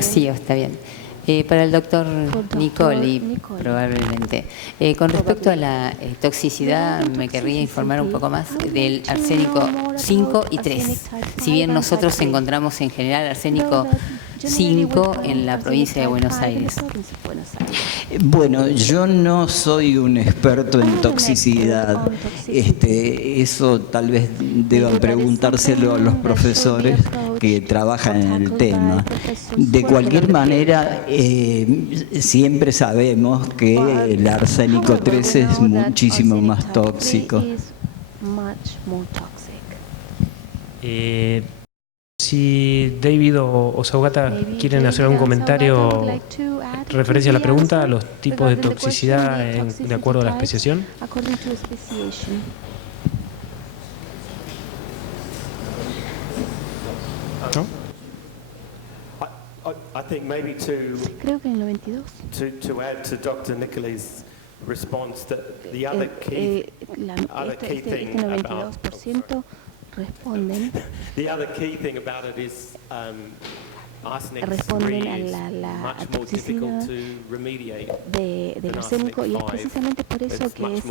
Sí, está bien. Para el doctor Nicoli, probablemente. Con respecto a la toxicidad, me querría informar un poco más del arsénico 5 y 3. Si bien nosotros encontramos en general arsénico 5 en la provincia de Buenos Aires. Bueno, yo no soy un experto en toxicidad. Eso tal vez deban preguntárselo a los profesores que trabajan en el tema. De cualquier manera, siempre sabemos que el arsénico 3 es muchísimo más tóxico. Si David o Saugata quieren hacer algún comentario en referencia a la pregunta, a los tipos de toxicidad de acuerdo a la especiación. ¿No? Creo que en el 92. To add to Dr. Nicoli's response, that the other key thing about 92% responden. The other key thing about it is arsenic Responden a is la much more difficult to remediate del arsénico, y es precisamente por eso que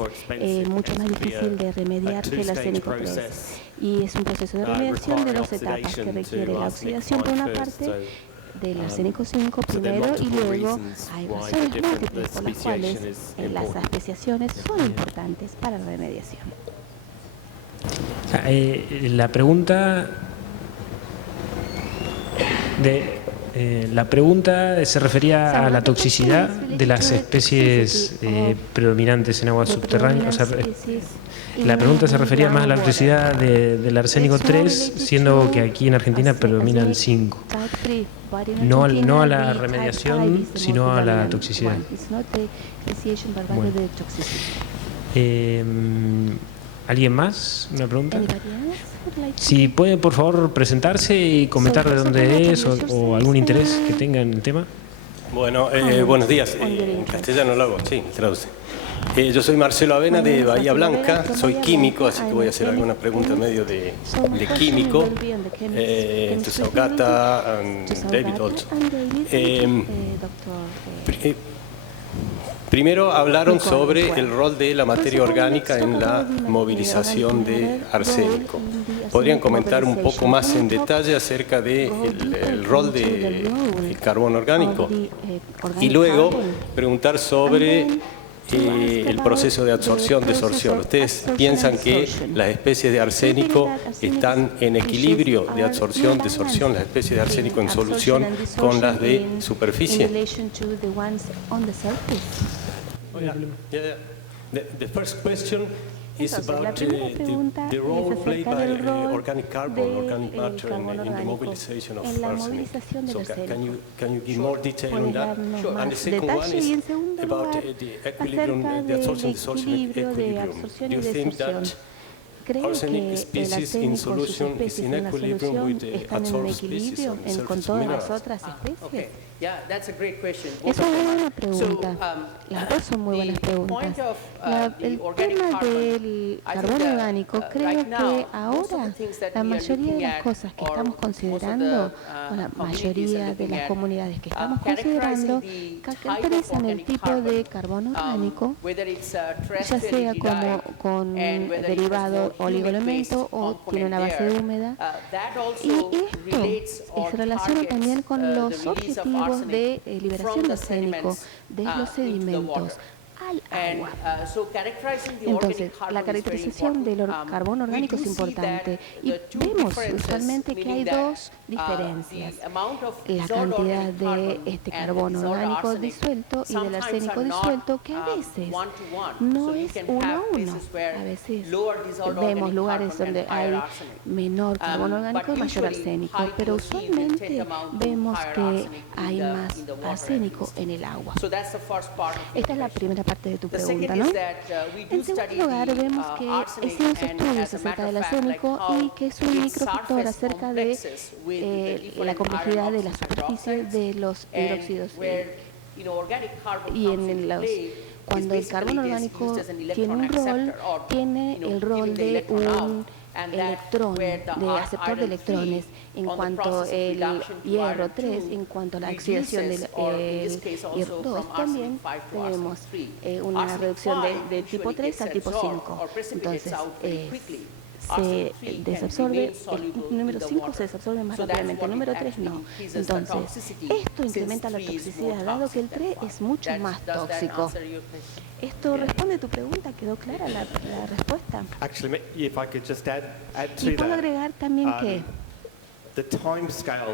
es mucho más difícil de remediar que el arsénico 3. Y es un proceso de remediación de 2 etapas que requiere la oxidación por una parte del arsénico 5 primero, y luego hay razones múltiples por las cuales las especiaciones son importantes para la remediación. La pregunta se refería a la toxicidad de las especies predominantes en aguas subterráneas. O sea, la pregunta se refería más a la toxicidad del arsénico 3, siendo que aquí en Argentina predomina el 5. No a la remediación, sino a la toxicidad. Bueno. ¿Alguien más? ¿Una pregunta? Si puede, por favor, presentarse y comentar de dónde es o algún interés que tenga en el tema. Bueno, buenos días. En castellano lo hago, sí, traduce. Yo soy Marcelo Avena de Bahía Blanca, soy químico, así que voy a hacer algunas preguntas medio de químico. To Saugata and David also. Primero hablaron sobre el rol de la materia orgánica en la movilización de arsénico. ¿Podrían comentar un poco más en detalle acerca del rol del carbono orgánico? Y luego preguntar sobre el proceso de absorción-desorción. ¿Ustedes piensan que las especies de arsénico están en equilibrio de absorción-desorción, las especies de arsénico en solución con las de superficie? The first question is about the role played by organic carbon, organic matter in the mobilization of arsenic. So can you give more detail on that? Sure. And the second one is about the equilibrium, the absorption-desorption equilibrium. Do you think that arsenic species in solution is in equilibrium with the adsorbed species on the surface of minerals? Okay. Yeah, that's a great question. Esa es una buena pregunta. Las dos son muy buenas preguntas. El tema del carbono orgánico, creo que ahora la mayoría de las cosas que estamos considerando, o la mayoría de las comunidades que estamos considerando, caracterizan el tipo de carbono orgánico, ya sea como con derivado oligoelemento o tiene una base húmeda. Y esto se relaciona también con los objetivos de liberación de arsénico de los sedimentos al agua. Entonces, la caracterización del carbono orgánico es importante y vemos usualmente que hay dos diferencias: la cantidad de este carbono orgánico disuelto y del arsénico disuelto, que a veces no es 1 a 1. A veces vemos lugares donde hay menor carbono orgánico y mayor arsénico, pero usualmente vemos que hay más arsénico en el agua. Esta es la primera parte de tu pregunta, ¿no? En segundo lugar, vemos que hicimos estudios acerca del arsénico y que es un microfactor acerca de la complejidad de la superficie de los hidróxidos. Y cuando el carbono orgánico tiene un rol, tiene el rol de un aceptor de electrones, en cuanto el hierro 3, en cuanto a la oxidación del hierro 2, también tenemos una reducción de tipo 3 a tipo 5. Entonces, se desabsorbe, el número 5 se desabsorbe más rápidamente, el número 3 no. Entonces, esto incrementa la toxicidad, dado que el 3 es mucho más tóxico. ¿Esto responde a tu pregunta? ¿Quedó clara la respuesta? Y puedo agregar también que la escala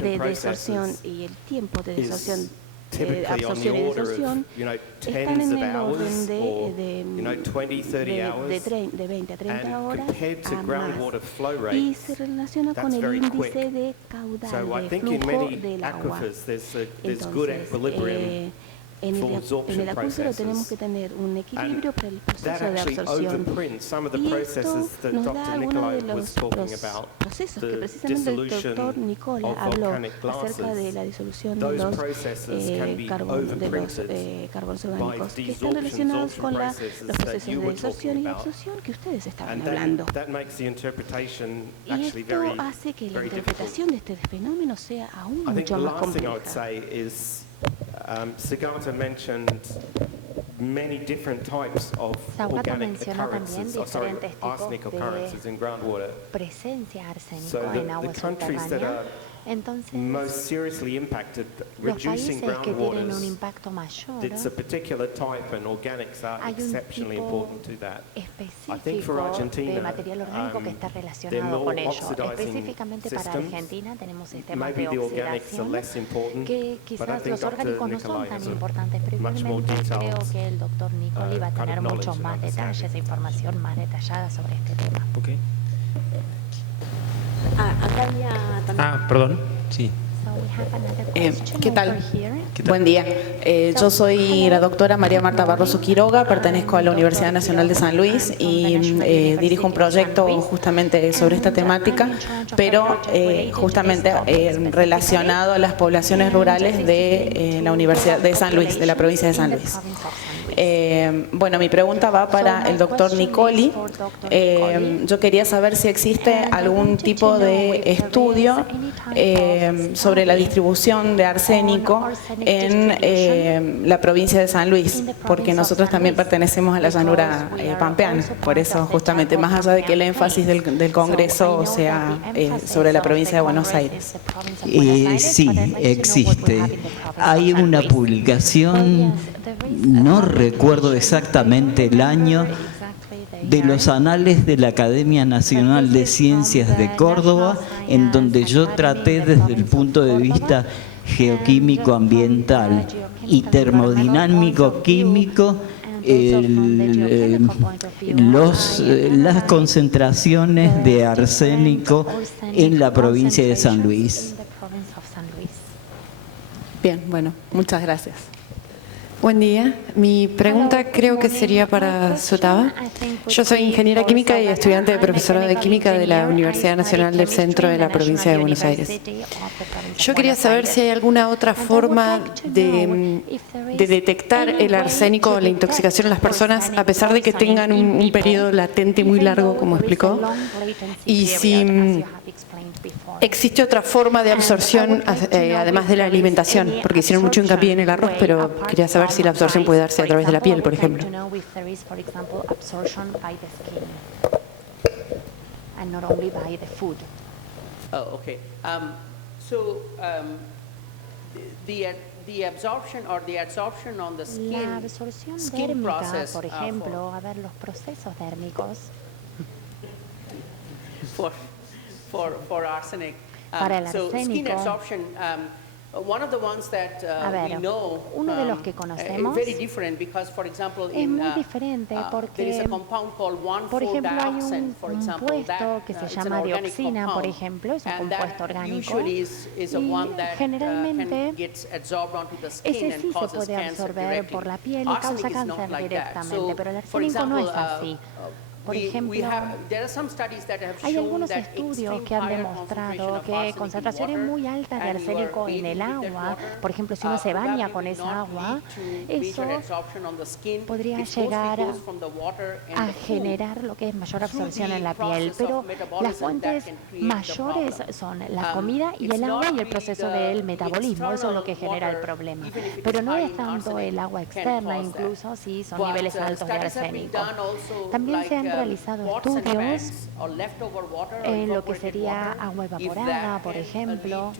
de desorción y el tiempo de desorción, absorción y desorción están en el orden de 20 a 30 horas a más, y se relaciona con el índice de caudal de flujo del agua. Entonces, en el acuífero tenemos que tener un equilibrio para el proceso de absorción. Y esto nos da algunos de los procesos que precisamente el doctor Nicola habló acerca de la disolución de los carbonos orgánicos que están relacionados con los procesos de desorción y absorción que ustedes estaban hablando. Y esto hace que la interpretación de este fenómeno sea aún mucho más compleja. Sagata mentioned many different types of organic occurrences, arsenic occurrences in groundwater. Presencia arsénico So en agua the countries that subterránea. are Entonces, most seriously impacted, los reducing países que tienen un groundwaters, impacto mayor, it's a particular type, and organics are hay un exceptionally tipo important to that. I think for específico de Argentina, material orgánico que está their relacionado more con ello. oxidizing Específicamente para systems, Argentina tenemos sistemas maybe de the organics are oxidación less important, que but I quizás think los Dr. orgánicos no son Nicolai tan has a importantes, pero much more igualmente creo detailed, que el doctor Nicoli va a kind of tener knowledge muchos and más understanding. detalles e información más detallada sobre este tema. Okay. Acá había también... Perdón. Sí. ¿Qué tal? Buen día. Yo soy la doctora María Marta Barroso Quiroga, pertenezco a la Universidad Nacional de San Luis y dirijo un proyecto justamente sobre esta temática, pero justamente relacionado a las poblaciones rurales de la Universidad de San Luis, de la provincia de San Luis. Bueno, mi pregunta va para el doctor Nicoli. Yo quería saber si existe algún tipo de estudio sobre la distribución de arsénico en la provincia de San Luis, porque nosotros también pertenecemos a la llanura pampeana. Por eso, justamente, más allá de que el énfasis del Congreso sea sobre la provincia de Buenos Aires. Sí, existe. Hay una publicación, no recuerdo exactamente el año, de los anales de la Academia Nacional de Ciencias de Córdoba, en donde yo traté desde el punto de vista geoquímico ambiental y termodinámico químico las concentraciones de arsénico en la provincia de San Luis. Bien, bueno, muchas gracias. Buen día. Mi pregunta creo que sería para Sotava. Yo soy ingeniera química y estudiante de profesora de química de la Universidad Nacional del Centro de la provincia de Buenos Aires. Yo quería saber si hay alguna otra forma de detectar el arsénico o la intoxicación en las personas, a pesar de que tengan un periodo latente muy largo, como explicó, y si existe otra forma de absorción además de la alimentación, porque hicieron mucho hincapié en el arroz, pero quería saber si la absorción puede darse a través de la piel, por ejemplo. Oh, okay. The absorption or the adsorption on the La absorción skin dérmica, process, por ejemplo, a ver los procesos dérmicos for arsenic. Para el So skin arsénico, absorption, one of the ones that we know, uno de los que conocemos very different because, for example, es muy diferente there is a porque, compound called por ejemplo, hay dioxin, un for example, compuesto que se it's an llama organic dioxina, por compound, ejemplo, es un and that compuesto orgánico, usually is a one y that generalmente gets absorbed onto the skin ese and sí se causes puede cancer absorber directly. por la piel y Arsenic causa is not cáncer like that. directamente, So, pero el for arsénico no example, es así. Por ejemplo, hay algunos estudios que han demostrado que concentraciones muy altas de arsénico en el agua, por ejemplo, si uno se baña con esa agua, eso podría llegar a generar lo que es mayor absorción en la piel. Pero las fuentes mayores son la comida y el agua y el proceso del metabolismo. Eso es lo que genera el problema. Pero no es tanto el agua externa, incluso si son niveles altos de arsénico. También se han realizado estudios en lo que sería agua evaporada, por ejemplo,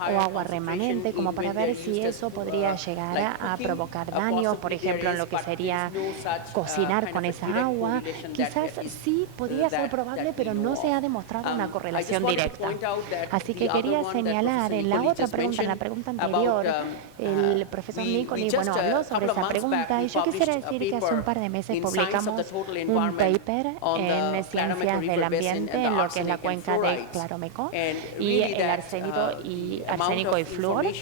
o agua remanente, como para ver si eso podría llegar a provocar daños, por ejemplo, en lo que sería cocinar con esa agua. Quizás sí podría ser probable, pero no se ha demostrado una correlación directa. Así que quería señalar en la otra pregunta, en la pregunta anterior, el profesor Nicoli, bueno, habló sobre esa pregunta y yo quisiera decir que hace un par de meses publicamos un paper en Ciencias del Ambiente en lo que es la cuenca de Claro-Mekong y el arsénico y flúor, y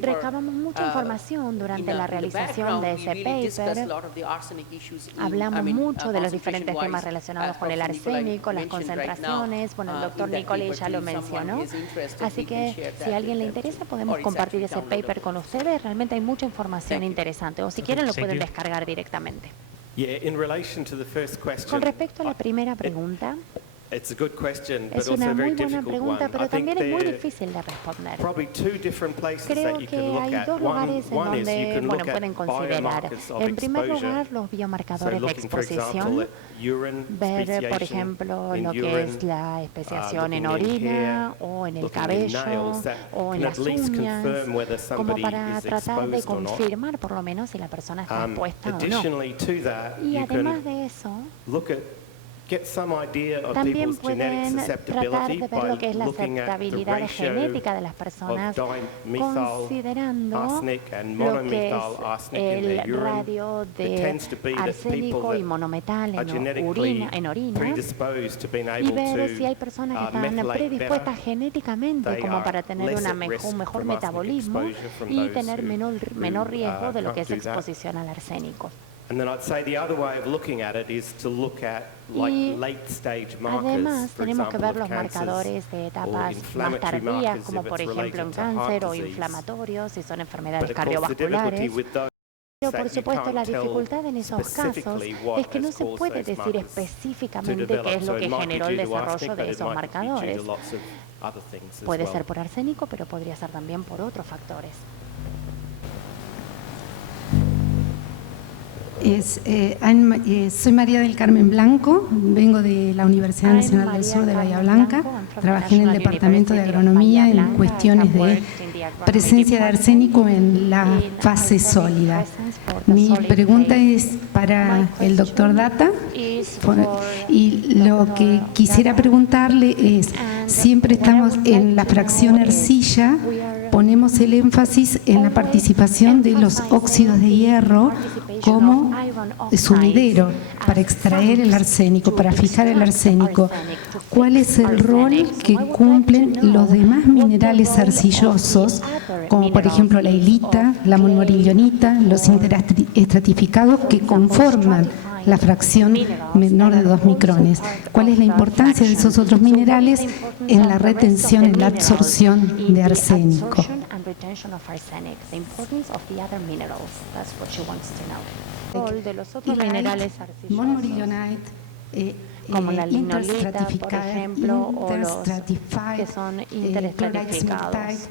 recabamos mucha información durante la realización de ese paper. Hablamos mucho de los diferentes temas relacionados con el arsénico, las concentraciones. Bueno, el doctor Nicoli ya lo mencionó, así que si a alguien le interesa podemos compartir ese paper con ustedes. Realmente hay mucha información interesante, o si quieren lo pueden descargar directamente. Con respecto a la primera pregunta, es una muy buena pregunta, pero también es muy difícil de responder. Creo que hay dos lugares en donde pueden considerar. En primer lugar, los biomarcadores de exposición. Ver, por ejemplo, lo que es la especiación en orina o en el cabello o en las uñas, como para tratar de confirmar por lo menos si la persona está expuesta o no. Y además de eso, también pueden tratar de ver lo que es la aceptabilidad genética de las personas, considerando lo que es el radio de arsénico y monometal en orina, y ver si hay personas que están predispuestas genéticamente como para tener un mejor metabolismo y tener menor riesgo de lo que es exposición al arsénico. And then I'd say the other way of looking at it is to look at late stage markers, además, for tenemos que example, ver los marcadores de etapas más tardías, como por ejemplo en cáncer o inflamatorios, si son enfermedades cardiovasculares. Pero por supuesto la dificultad en esos casos es que no se puede decir específicamente qué es lo que generó el desarrollo de esos marcadores. Puede ser por arsénico, pero podría ser también por otros factores. Soy María del Carmen Blanco, vengo de la Universidad Nacional del Sur de Bahía Blanca, trabajé en el Departamento de Agronomía en cuestiones de presencia de arsénico en la fase sólida. Mi pregunta es para el doctor Data, y lo que quisiera preguntarle es, siempre estamos en la fracción arcilla, ponemos el énfasis en la participación de los óxidos de hierro como sumidero para extraer el arsénico, para fijar el arsénico. ¿Cuál es el rol que cumplen los demás minerales arcillosos, como por ejemplo la hilita, la monorillonita, los interestratificados que conforman la fracción menor de 2 micrones? ¿Cuál es la importancia de esos otros minerales en la retención, en la absorción de arsénico? De los otros minerales arcillosos, como la lignolita, por ejemplo, o los que son interestratificados.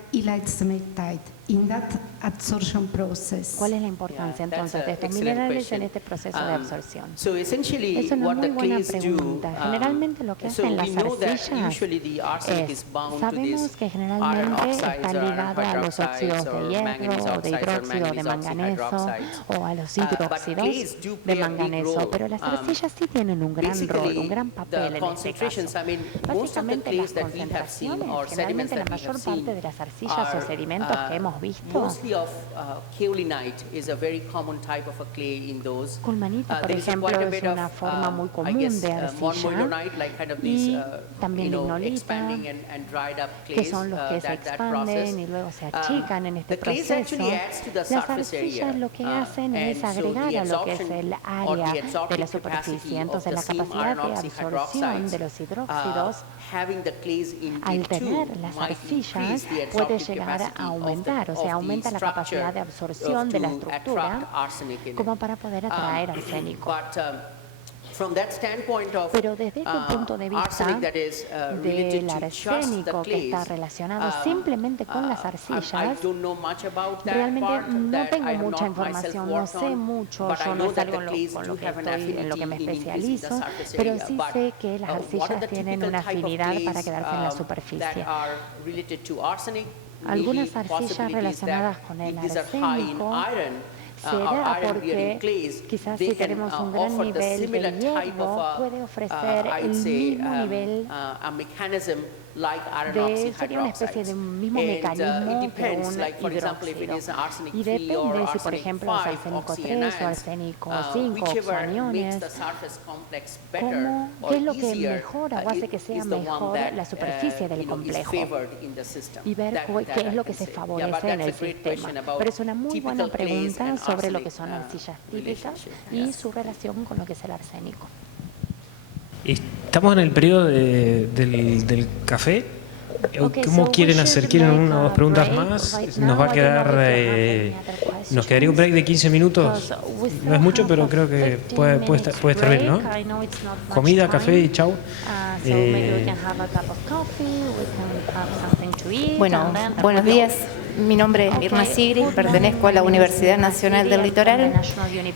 ¿Cuál es la importancia entonces de estos minerales en este proceso de absorción? Es una muy buena pregunta. Generalmente lo que hacen las arcillas es, sabemos que generalmente está ligada a los óxidos de hierro o de hidróxido de manganeso o a los hidróxidos de manganeso, pero las arcillas sí tienen un gran rol, un gran papel en este caso. Básicamente las concentraciones, generalmente la mayor parte de las arcillas o sedimentos que hemos visto, culmanita, por ejemplo, es una forma muy común de arcilla, y también lignolita, que son los que se expanden y luego se achican en este proceso. Las arcillas lo que hacen es agregar a lo que es el área de la superficie. Entonces, la capacidad de absorción de los hidróxidos, al tener las arcillas, puede llegar a aumentar, o sea, aumenta la capacidad de absorción de la estructura como para poder atraer arsénico. Pero desde este punto de vista del arsénico que está relacionado simplemente con las arcillas, realmente no tengo mucha información, no sé mucho, yo no es algo en lo que me especializo, pero sí sé que las arcillas tienen una afinidad para quedarse en la superficie. Algunas arcillas relacionadas con el arsénico será porque quizás si tenemos un gran nivel de hierro puede ofrecer el mismo nivel sería una especie de un mismo mecanismo que un hidróxido. Y depende si, por ejemplo, es arsénico 3 o arsénico 5 o aniones, qué es lo que mejora o hace que sea mejor la superficie del complejo y ver qué es lo que se favorece en el sistema. Pero es una muy buena pregunta sobre lo que son arcillas típicas y su relación con lo que es el arsénico. Estamos en el periodo del café. ¿Cómo quieren hacer? ¿Quieren una o dos preguntas más? Nos va a quedar, nos quedaría un break de 15 minutos. No es mucho, pero creo que puede estar bien, ¿no? Comida, café y chau. Bueno, buenos días. Mi nombre es Mirna Sigri, pertenezco a la Universidad Nacional del Litoral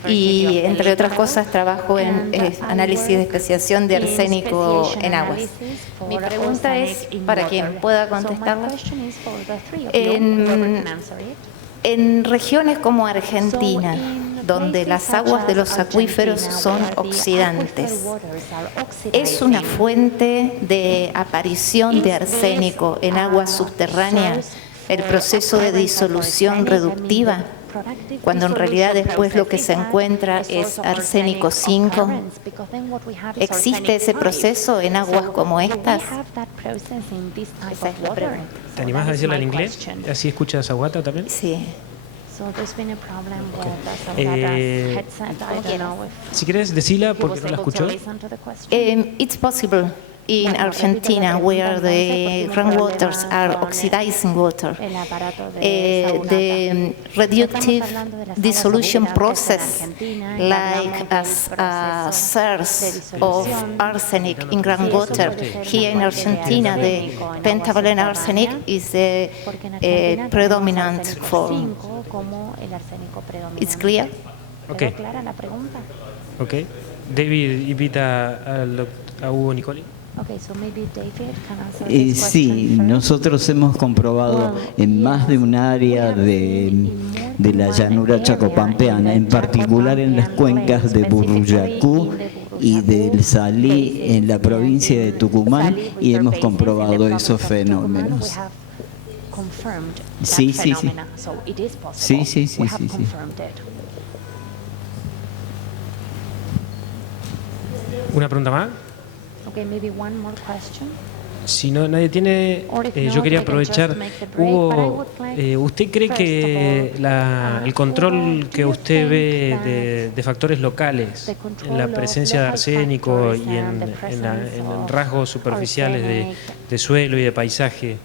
y, entre otras cosas, trabajo en análisis de especiación de arsénico en aguas. Mi pregunta es para quien pueda contestarla. En regiones como Argentina, donde las aguas de los acuíferos son oxidantes, ¿es una fuente de aparición de arsénico en aguas subterráneas el proceso de disolución reductiva, cuando en realidad después lo que se encuentra es arsénico 5? ¿Existe ese proceso en aguas como estas? Esa es la pregunta. ¿Te animás a decirla en inglés? ¿Así escuchas a Guata también? Sí. Si quieres, decila porque no la escuchó. It's possible. In Argentina, where the groundwaters are oxidizing water, the reductive dissolution process, like as a source of arsenic in groundwater, here in Argentina, the pentavalent arsenic is the predominant form. It's clear? Okay. Okay. David invita a Hugo Nicoli. Sí, nosotros hemos comprobado en más de un área de la llanura chacopampeana, en particular en las cuencas de Buruyacú y del Salí en la provincia de Tucumán, y hemos comprobado esos fenómenos. Sí. ¿Una pregunta más? Si no, nadie tiene, yo quería aprovechar. Hugo, ¿usted cree que el control que usted ve de factores locales, en la presencia de arsénico y en rasgos superficiales de suelo y de paisaje,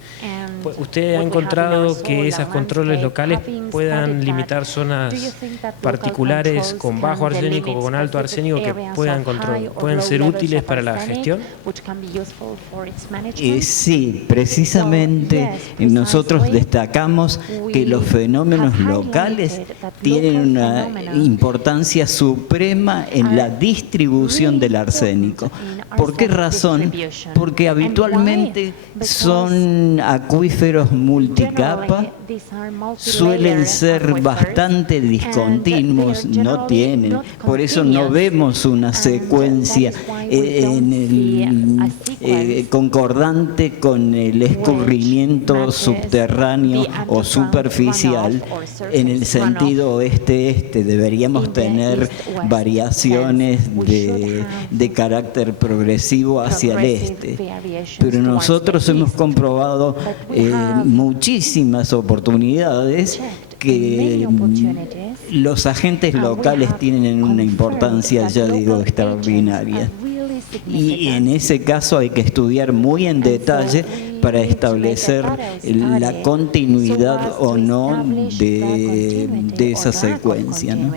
usted ha encontrado que esos controles locales puedan limitar zonas particulares con bajo arsénico o con alto arsénico que pueden ser útiles para la gestión? Sí, precisamente nosotros destacamos que los fenómenos locales tienen una importancia suprema en la distribución del arsénico. ¿Por qué razón? Porque habitualmente son acuíferos multicapa suelen ser bastante discontinuos, no tienen, por eso no vemos una secuencia concordante con el escurrimiento subterráneo o superficial en el sentido oeste-este. Deberíamos tener variaciones de carácter progresivo hacia el este, pero nosotros hemos comprobado muchísimas oportunidades que los agentes locales tienen una importancia, ya digo, extraordinaria. Y en ese caso hay que estudiar muy en detalle para establecer la continuidad o no de esa secuencia, ¿no?